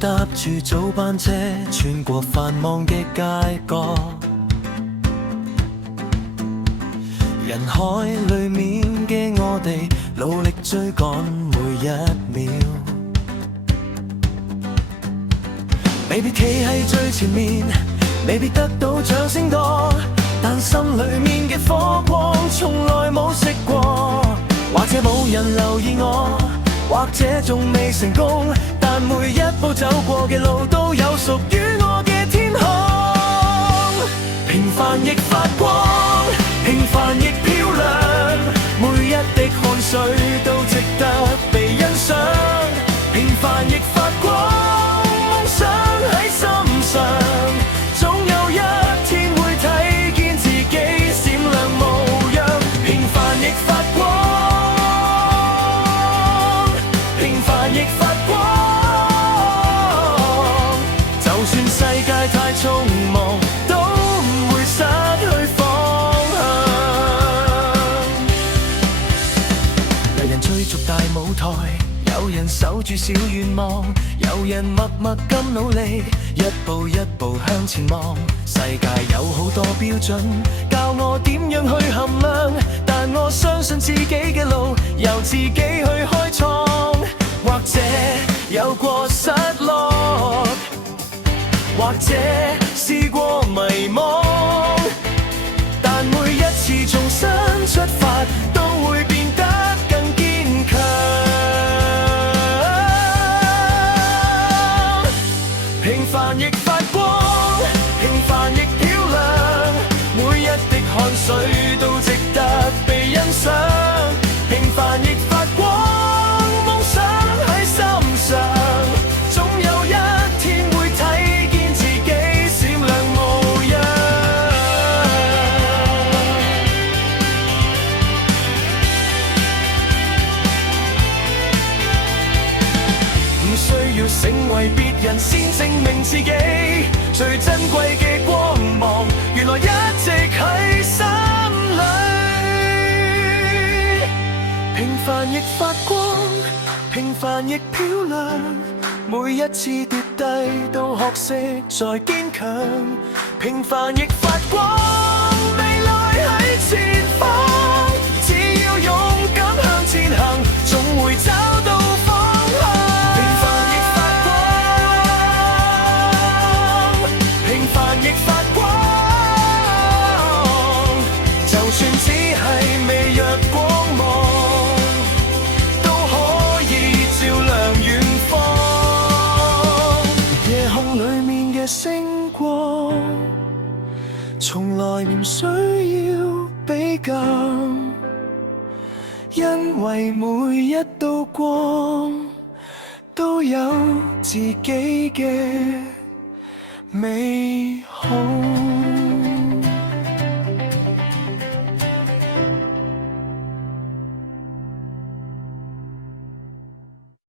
搭住早班車，穿過繁忙嘅街角，人海裏面嘅我哋，努力追趕每一秒。未必企喺最前面，未必得到掌聲多，但心裏面嘅火光從來冇熄過。或者冇人留意我，或者仲未成功，但每一步走過嘅路都有屬於我嘅天空。平凡亦發光，平凡亦漂亮，每一滴汗水都值得被欣賞。平凡亦發光，夢想喺心上，總有一天會睇見自己閃亮模樣。平凡亦發光，平凡亦發光，就算世界太匆忙，都唔會失去方向。有人追逐大舞台，有人守住小願望，有人默默咁努力，一步一步向前望。世界有好多標準，教我點樣去衡量，但我相信自己嘅路，由自己去開創。或者有過失落，或者試過迷惘，但每一次重新出發，都會變得更堅強。平凡亦發光，平凡亦漂亮，每一滴汗水都值得被欣賞。平凡亦發光，夢想喺心上，總有一天會睇見自己閃亮模樣。唔需要成為別人先證明自己，最珍貴嘅光芒，原來一直喺心裏。平凡亦發光，平凡亦漂亮，每一次跌低都學識再堅強。平凡亦發光，未來喺前方，只要勇敢向前行，總會找到方向。平凡亦發光，平凡亦發光，就算只係微弱光芒，都可以照亮遠方。夜空裡面嘅星光，從來唔需要比較，因為每一道光都有自己嘅美好。